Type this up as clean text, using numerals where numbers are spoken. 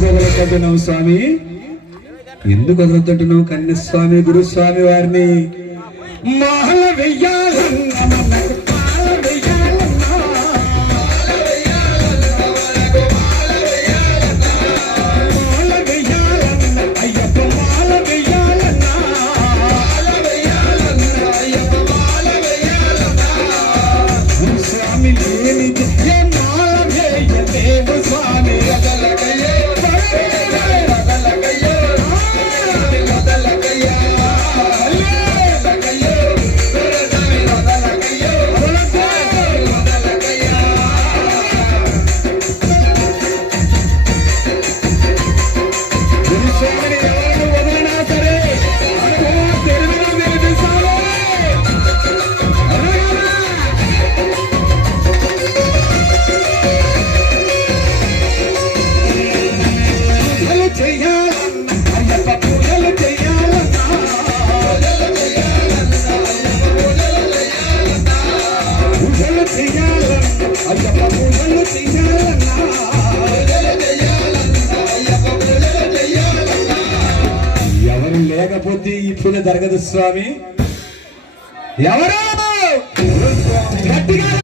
వదలకుంటున్నావు స్వామి? ఎందుకు వదలతుంటున్నావు కన్యస్వామి గురుస్వామి వారిని? మాల వెయ్యాలన్నా ఎవరు లేకపోతే ఈ పూజ జరగదు స్వామి. ఎవరు